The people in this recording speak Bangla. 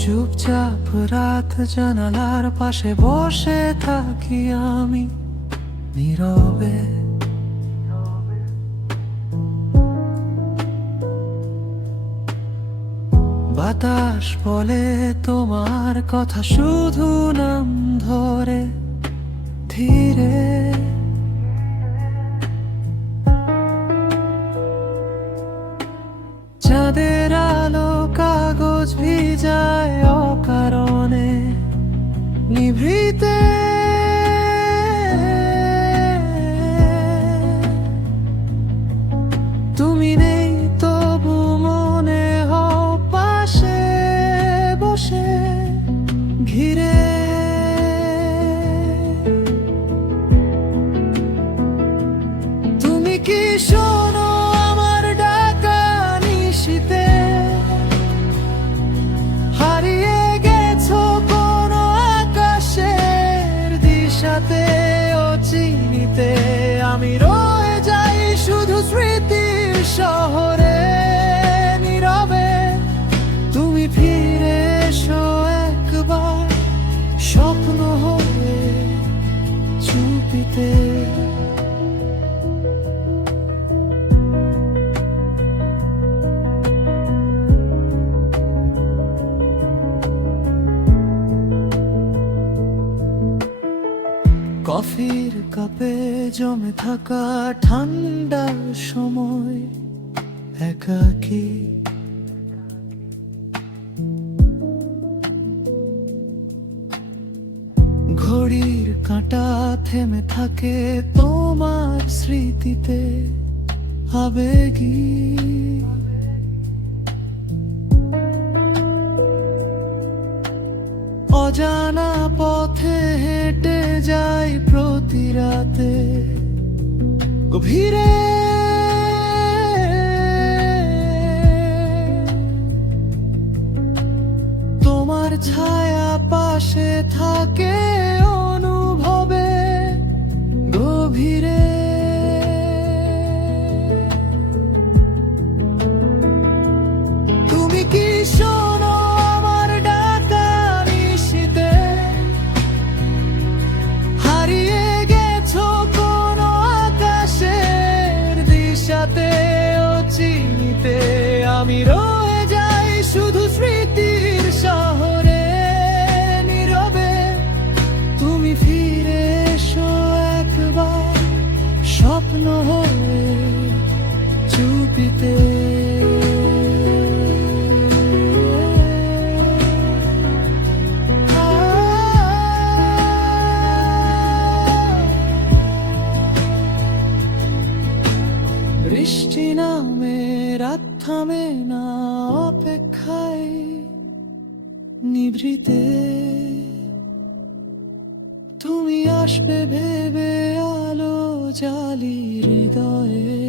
চুপচাপ রাত জানালার পাশে বসে থাকি আমি নীরবে। বাতাস বলে তোমার কথা শুধু নাম ধরে ধীরে। চাঁদের আলো কাগজ ভিজায় অকারণে নিভৃতে। তুমি নেই তবু মনে হও পাশে বসে ঘিরে। তুমি কি শোনো আমার ডাকা নিশীতে? হারিয়ে গেছো কোন আকাশের দিশাতে ও চিনিতে। আমি রয়ে যাই শুধু স্মৃতির শহরে নীরবে। তুমি ফিরে এসো একবার স্বপ্ন হয়ে চুপিতে। কফির কাপে জমে থাকা ঠান্ডা সময় একাকী। ঘড়ির কাঁটা থেমে থাকে তোমার স্মৃতিতে আবেগী। অজানা পথে হেঁটে যাই প্রতি রাতে গভীরে। তোমার ছায়া পাশে থাকে অনুভবে গভীরে। তুমি কি শোনো আমার ডাকা নিশীতে? হারিয়ে গেছো কোন আকাশের দিশাতে ও চিনিতে। আমি রয়ে যাই শুধু স্মৃতির শহরে নীরবে। তুমি ফিরে এসো একবার স্বপ্ন হয়ে চুপিতে। বৃষ্টি নামে রাত থামে না অপেক্ষায় নিভৃতে। তুমি আসবে ভেবে আলো জ্বালি হৃদয়ে।